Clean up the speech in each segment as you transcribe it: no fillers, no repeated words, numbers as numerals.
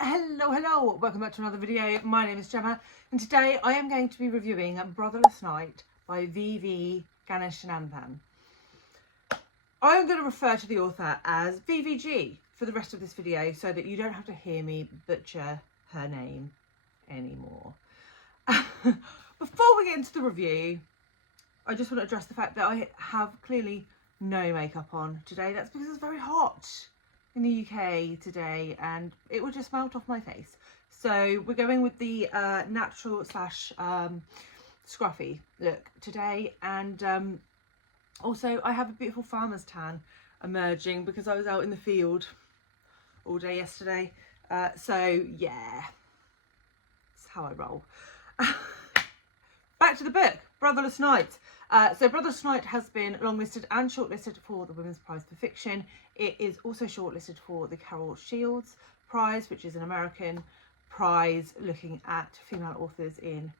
Hello, welcome back to another video. My name is Gemma and today I am going to be reviewing Brotherless Night by VV Geneshananthan. I am going to refer to the author as VVG for the rest of this video so that you don't have to hear me butcher her name anymore. Before we get into the review, I just want to address the fact that I have clearly no makeup on today. That's because it's very hot in the UK today and it would just melt off my face. So we're going with the natural slash scruffy look today, and also I have a beautiful farmer's tan emerging because I was out in the field all day yesterday. So yeah, that's how I roll. Back to the book, Brotherless Night. So Brotherless Night has been longlisted and shortlisted for the Women's Prize for Fiction. It is also shortlisted for the Carol Sheilds Prize, which is an American prize looking at female authors in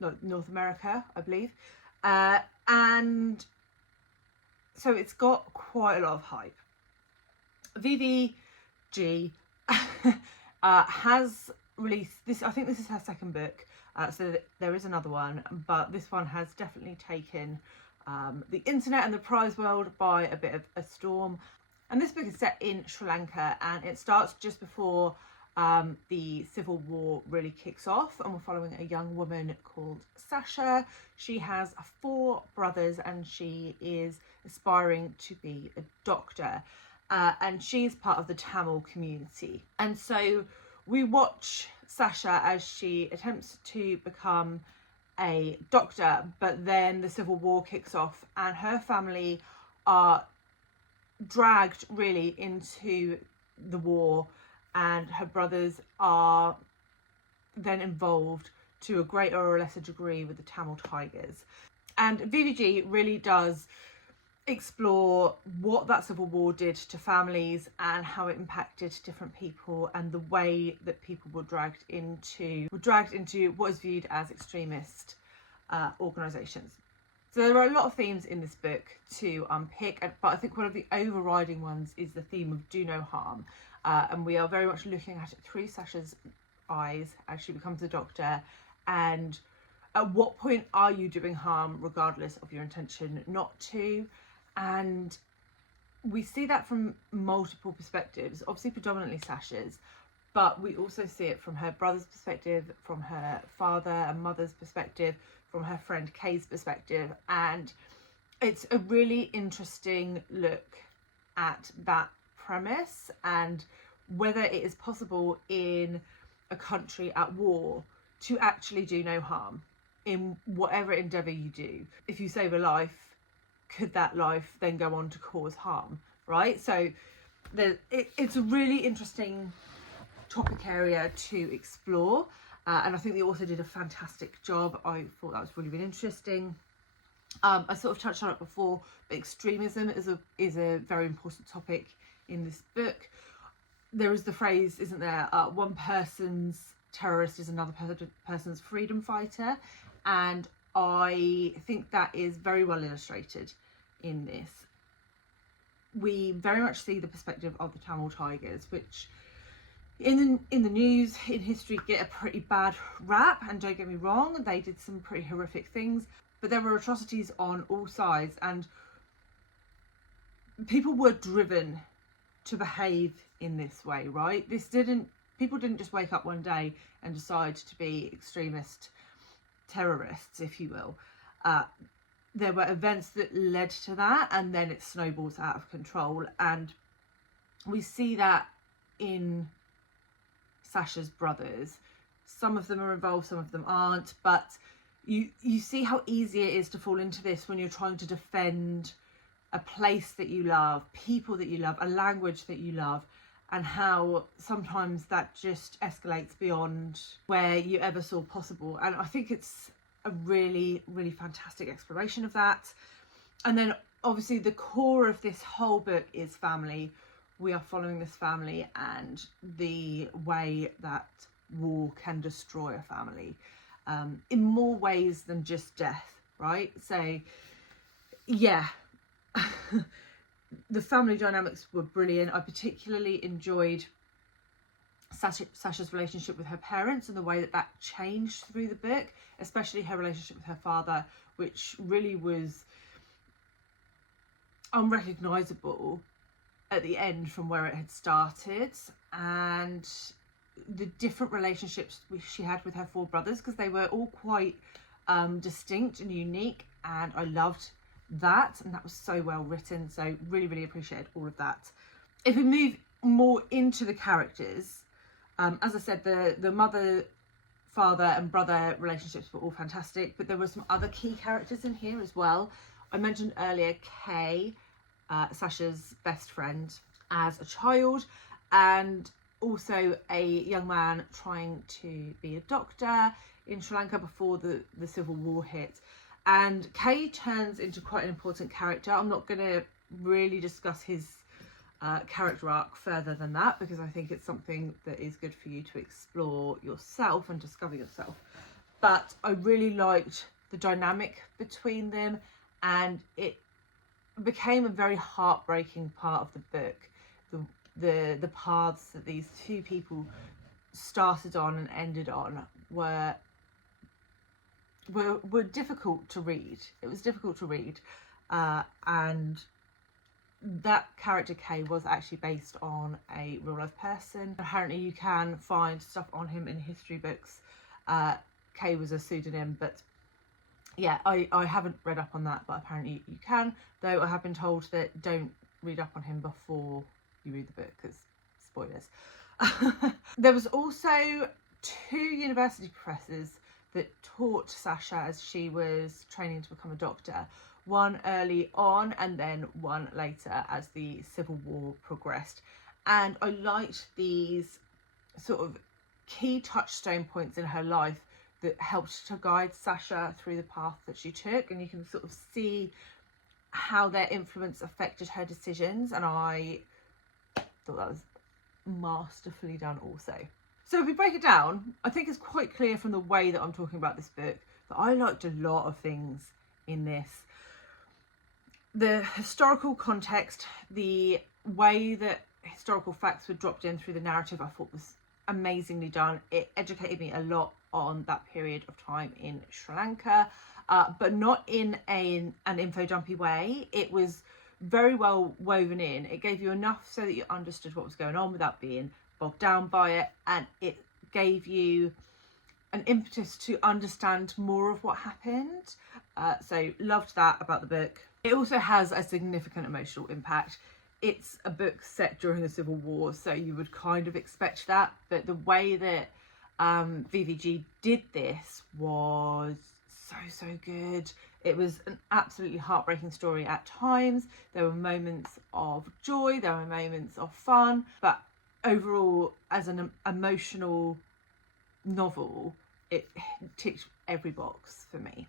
North America, I believe. And so it's got quite a lot of hype. VVG has released this, I think this is her second book. So there is another one, but this one has definitely taken the internet and the prize world by a bit of a storm. And this book is set in Sri Lanka and it starts just before the civil war really kicks off, and we're following a young woman called Sasha. She has 4 brothers and she is aspiring to be a doctor, and she's part of the Tamil community. And so we watch Sasha as she attempts to become a doctor, but then the civil war kicks off and her family are dragged really into the war, and her brothers are then involved to a greater or lesser degree with the Tamil Tigers. And VVG really does explore what that civil war did to families and how it impacted different people, and the way that people were dragged into what is viewed as extremist organisations. So there are a lot of themes in this book to unpick, but I think one of the overriding ones is the theme of do no harm, and we are very much looking at it through Sasha's eyes as she becomes a doctor, and at what point are you doing harm regardless of your intention not to. And we see that from multiple perspectives, obviously predominantly Sasha's, but we also see it from her brother's perspective, from her father and mother's perspective, from her friend Kay's perspective. And it's a really interesting look at that premise and whether it is possible in a country at war to actually do no harm in whatever endeavour you do. If you save a life, could that life then go on to cause harm, right? So it's a really interesting topic area to explore, and I think the author did a fantastic job. I thought that was really, really interesting. I sort of touched on it before, but extremism is a very important topic in this book. There is the phrase, isn't there, one person's terrorist is another person's freedom fighter, and I think that is very well illustrated in this. We very much see the perspective of the Tamil Tigers, which in the news, in history, get a pretty bad rap, and don't get me wrong, they did some pretty horrific things, but there were atrocities on all sides, and people were driven to behave in this way, right? People didn't just wake up one day and decide to be extremist terrorists, if you will. There were events that led to that, and then it snowballs out of control, and we see that in Sasha's brothers. Some of them are involved, some of them aren't, but you see how easy it is to fall into this when you're trying to defend a place that you love, people that you love, a language that you love, and how sometimes that just escalates beyond where you ever saw possible. And I think it's a really, really fantastic exploration of that. And then obviously the core of this whole book is family. We are following this family and the way that war can destroy a family in more ways than just death, right? So yeah, the family dynamics were brilliant. I particularly enjoyed Sasha's relationship with her parents and the way that changed through the book, especially her relationship with her father, which really was unrecognisable at the end from where it had started, and the different relationships she had with her 4 brothers, because they were all quite distinct and unique, and I loved that, and that was so well written, so really appreciated all of that. If we move more into the characters, as I said, the mother, father and brother relationships were all fantastic, but there were some other key characters in here as well. I mentioned earlier Kay, Sasha's best friend as a child, and also a young man trying to be a doctor in Sri Lanka before the civil war hit. And Kay turns into quite an important character. I'm not going to really discuss his character arc further than that, because I think it's something that is good for you to explore yourself and discover yourself. But I really liked the dynamic between them, and it became a very heartbreaking part of the book. The paths that these 2 people started on and ended on were difficult to read. It was difficult to read, and that character Kay was actually based on a real life person. Apparently you can find stuff on him in history books. Kay was a pseudonym, but yeah, I haven't read up on that, but apparently you can, though I have been told that don't read up on him before you read the book, because spoilers. There was also 2 university professors that taught Sasha as she was training to become a doctor. One early on and then one later as the Civil War progressed. And I liked these sort of key touchstone points in her life that helped to guide Sasha through the path that she took. And you can sort of see how their influence affected her decisions. And I thought that was masterfully done also. So if we break it down, I think it's quite clear from the way that I'm talking about this book that I liked a lot of things in this. The historical context, the way that historical facts were dropped in through the narrative, I thought was amazingly done. It educated me a lot on that period of time in Sri Lanka, but not in an info dumpy way. It was very well woven in. It gave you enough so that you understood what was going on without being bogged down by it, and it gave you an impetus to understand more of what happened. So loved that about the book. It also has a significant emotional impact. It's a book set during the Civil War, so you would kind of expect that, but the way that VVG did this was so good. It was an absolutely heartbreaking story at times. There were moments of joy, there were moments of fun, but overall, as an emotional novel, it ticked every box for me.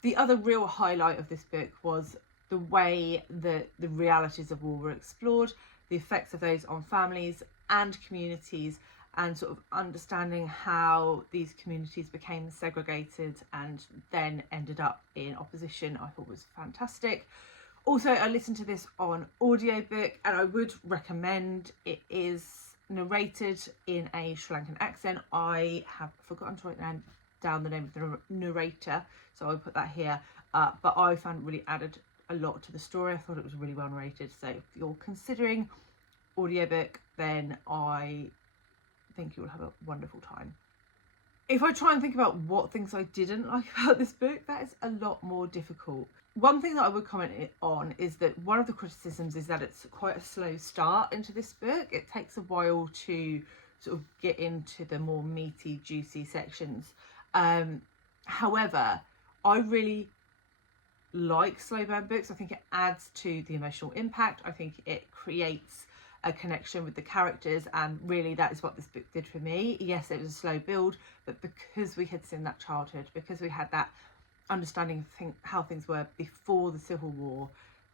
The other real highlight of this book was the way that the realities of war were explored, the effects of those on families and communities, and sort of understanding how these communities became segregated and then ended up in opposition, I thought was fantastic. Also, I listened to this on audiobook, and I would recommend. It is narrated in a Sri Lankan accent. I have forgotten to write down the name of the narrator, so I'll put that here, but I found it really added a lot to the story. I thought it was really well narrated, so if you're considering audiobook, then I think you will have a wonderful time. If I try and think about what things I didn't like about this book, that is a lot more difficult. One thing that I would comment on is that one of the criticisms is that it's quite a slow start into this book. It takes a while to sort of get into the more meaty, juicy sections. However, I really like slow burn books. I think it adds to the emotional impact. I think it creates a connection with the characters, and really that is what this book did for me. Yes, it was a slow build, but because we had seen that childhood, because we had that understanding of how things were before the Civil War,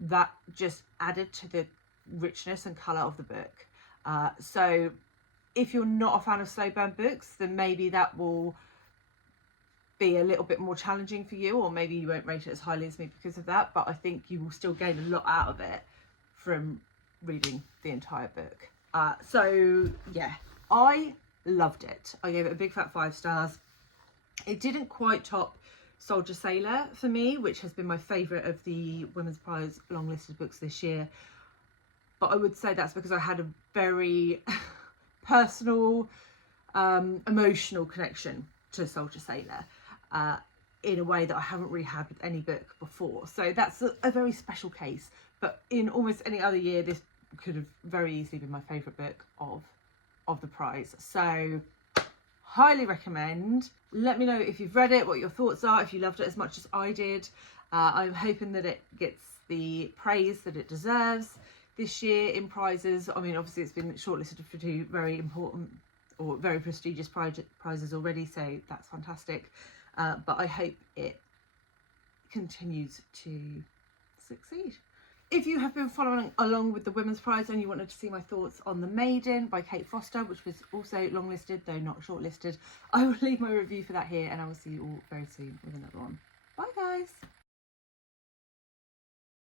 that just added to the richness and colour of the book. So if you're not a fan of slow burn books, then maybe that will be a little bit more challenging for you, or maybe you won't rate it as highly as me because of that, but I think you will still gain a lot out of it from reading the entire book. So yeah, I loved it. I gave it a big fat 5 stars. It didn't quite top Soldier Sailor for me, which has been my favourite of the Women's Prize long listed books this year. But I would say that's because I had a very personal, emotional connection to Soldier Sailor in a way that I haven't really had with any book before. So that's a very special case. But in almost any other year, this could have very easily been my favourite book of the prize. So highly recommend. Let me know if you've read it, what your thoughts are, if you loved it as much as I did. I'm hoping that it gets the praise that it deserves this year in prizes. I mean, obviously it's been shortlisted for 2 very important or very prestigious prizes already, so that's fantastic. But I hope it continues to succeed. If you have been following along with the Women's Prize and you wanted to see my thoughts on The Maiden by Kate Foster, which was also longlisted, though not shortlisted, I will leave my review for that here, and I will see you all very soon with another one. Bye guys!